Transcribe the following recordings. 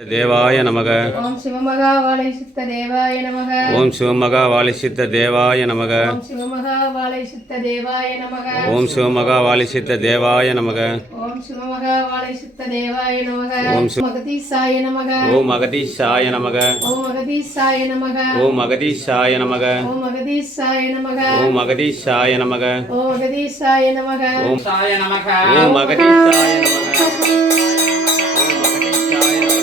தேவாய நமக. ஓம் சிவமகாவாலை சித்த தேவாய நமக. ஓம் சிவமகாவாலை சித்த தேவாய நமக. ஓம் சிவமகாவாலை சித்த தேவாய நமக. ஓம் சிவமகாவாலை சித்த தேவாய நமக. ஓம் சிவமகாவாலை சித்த தேவாய நமக. ஓம் மகதீசாய நமக. ஓம் மகதீஷாய நமக. ஓம் மகதீசாய நமக. ஓம் மகதீஷாய நமக. ஓம் மகதீசாய நமக. ஓம் மகதீஷாய நமக. ஓம் மகதீசாய நமக. ஓம்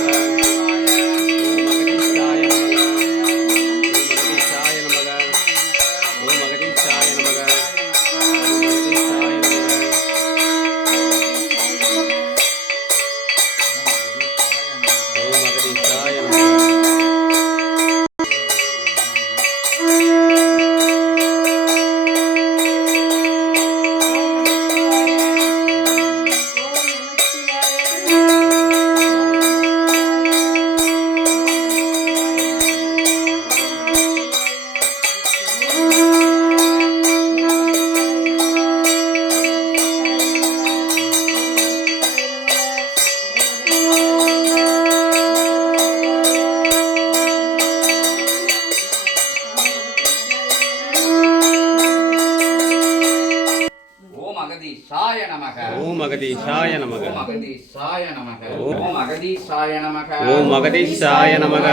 சாய நமக. ஓம் மகதீஷாய நமக. மகதீஷாய நமக. ஓம் மகதீஷாய நமக. ஓம் மகதீஷாய நமக. ஓம் மகதீஷாய நமக.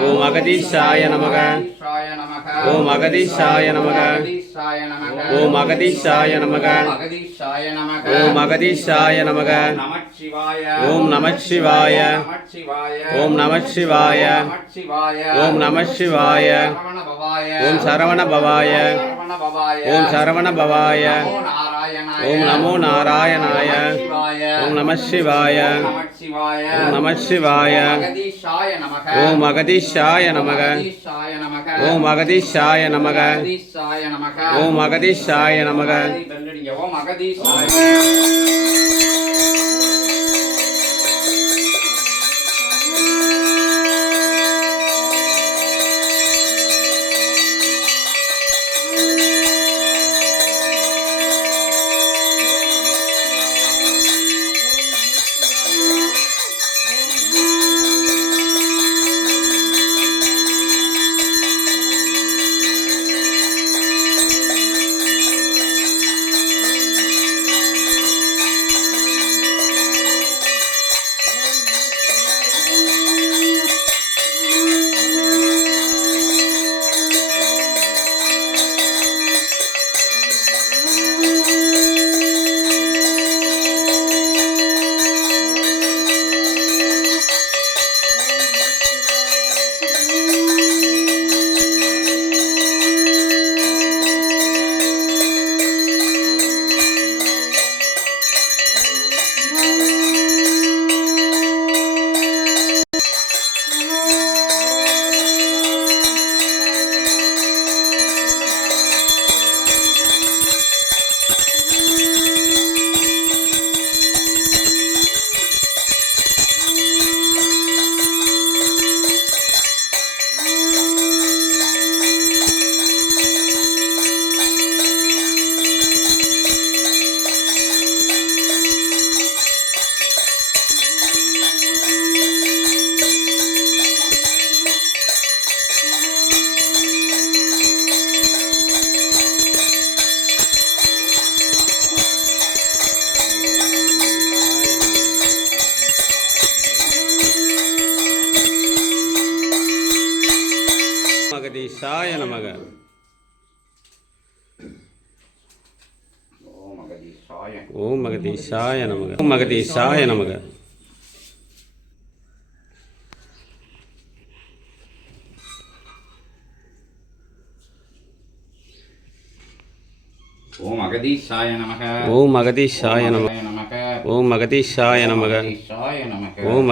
ஓம் மகதீஷாய நமக. ஓம் மகதீஷாய நமக. ஓம் மகதீஷாய நமக. ஓம் மகதீஷாய நமக. மகதீஷாய நமக. ஓம் மகதீஷாய நமக. நமச்சிவாய. ஓம் நமச்சிவாய. ஓம் நமச்சிவாய. ஓம் நமச்சிவாய. ஓம் சரவண பவாய. ஓம் சரவண பவாய. ஓம் நமோ நாராயணாய. ஓம் நம சிவாய. ஓம் நம சிவாய. ஓம் மகதீஷாய நமக. ஓம் மகதீஷாய நமக. ஓம் மகதீஷாய நமக. ஓம் மகதீஷாய. மகதீஷாய நமக. ஓம் மகதீஷாய. ஓம் மகதீஷாய நமக. ஓம் மகதீஷாய நமக. ஓம் மகதீஷாய நமக. ஓம் மகதீஷாய நமக. நமக. ஓம் மகதீஷாய நமக. மகதீஷாய நமக. ஓம்